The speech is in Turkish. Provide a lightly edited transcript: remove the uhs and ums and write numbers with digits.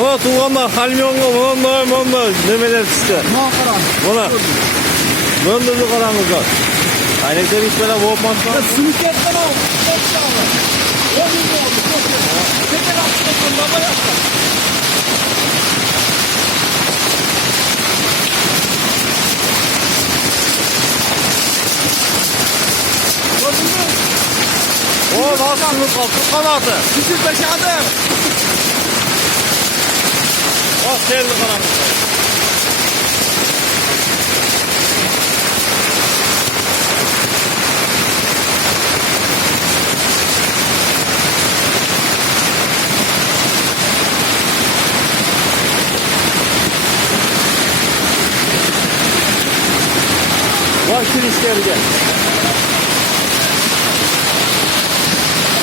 Ona tuğanlar kamyonga bunlar nemeler çıktı. Ne karan? Buna. Döndürdü karanlıkta. Aynekte hiç böyle boğulmazsan. Süniketten al. Çok sağlam. O gibi oldu. Çok iyi. Teker altında baba yaptı. O nasıl kalktı kanatı. Küçük beşadım. O sevdi karanlıkta. Bak şu işleri gel.